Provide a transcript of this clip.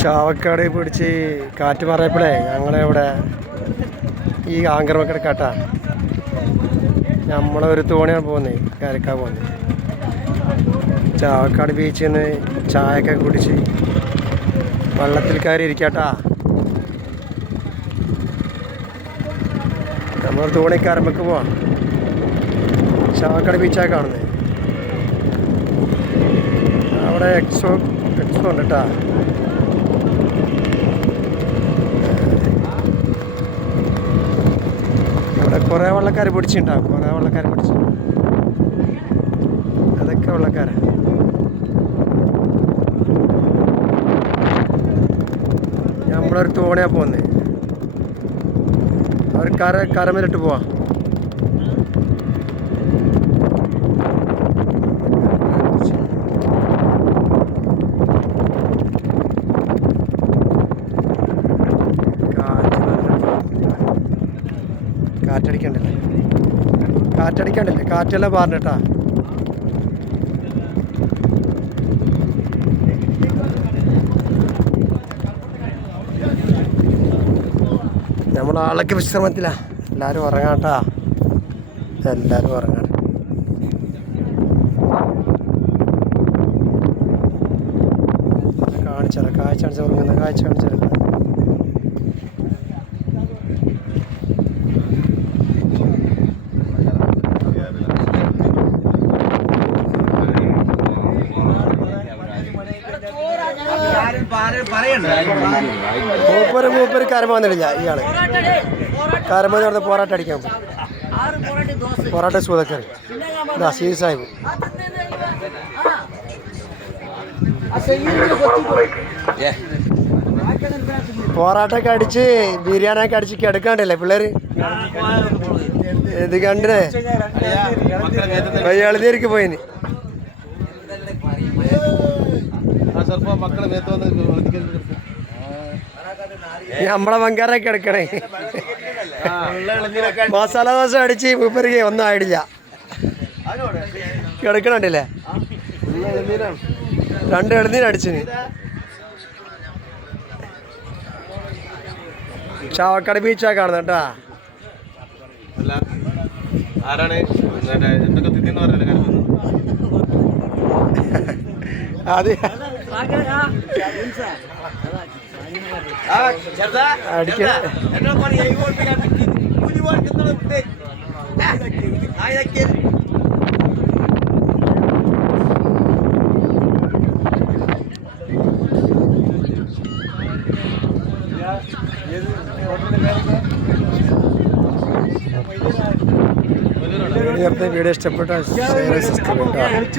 ചാവക്കാട് പിടിച്ച് കാറ്റ് പറയപ്പോഴേ ഞങ്ങളിവിടെ ഈ ആങ്കർമക്കട കാട്ടാ നമ്മളൊരു തോണിയാണ് പോകുന്നത്, കരക്കാൻ പോകുന്നത്. ചാവക്കാട് ബീച്ചിൽ നിന്ന് ചായയൊക്കെ കുടിച്ച് വെള്ളത്തിൽ കയറി ഇരിക്കാട്ടാ. നമ്മൾ തോണി കരമ്പക്ക് പോവാം. ചാവക്കാട് ബീച്ചാണ് കാണുന്നത്. അവിടെ എക്സോ ഉണ്ട് കേട്ടാ. ഇവിടെ കുറേ വെള്ളക്കാർ പിടിച്ചിട്ടുണ്ടാവും, കുറേ വെള്ളക്കാർ പിടിച്ചു. അതൊക്കെ വെള്ളക്കാരാ. നമ്മളൊരു തോണിയാണ് പോകുന്നത്. അവർ കരമേലിട്ട് പോവാം. കാറ്റടിക്കണ്ടല്ലേ, കാറ്റെല്ലാം പാറിട്ടാ. നമ്മളാളൊക്കെ വിശ്രമത്തിലാ. എല്ലാവരും ഉറങ്ങാട്ടാ, എല്ലാവരും ഉറങ്ങാം. കാണിച്ചാലോ, കാഴ്ച കാണിച്ചാൽ ഉറങ്ങുന്ന കാഴ്ച കാണിച്ചാലോ. മൂപ്പര് കരമ വന്നിട്ടില്ല. ഇയാള് കരമ നടന്ന് പോരാട്ടം അടിക്കാൻ പോകും. പൊറാട്ട സൂതക്കറി സീർ സാഹിബ് പൊറാട്ടൊക്കെ അടിച്ച് ബിരിയാണിയൊക്കെ അടിച്ച് കിടക്കാണ്ടല്ലേ പിള്ളേര്. ഇത് കണ്ടിനെ എഴുതിയിരിക്ക് പോയിന്. നമ്മളെ മങ്കാരൊക്കെ എടുക്കണേ. മസാല ദോശ അടിച്ച് മൂപ്പರಿಗೆ ഒന്നും ആയിടില്ല. കിടക്കണുണ്ടല്ലേ, 2 ഇളനീരടിച്ചിന്. ചാവക്കാട് ബീച്ചാ കാണുന്നത് കേട്ടാ. അത് വീഡിയോ ഇഷ്ടപ്പെട്ട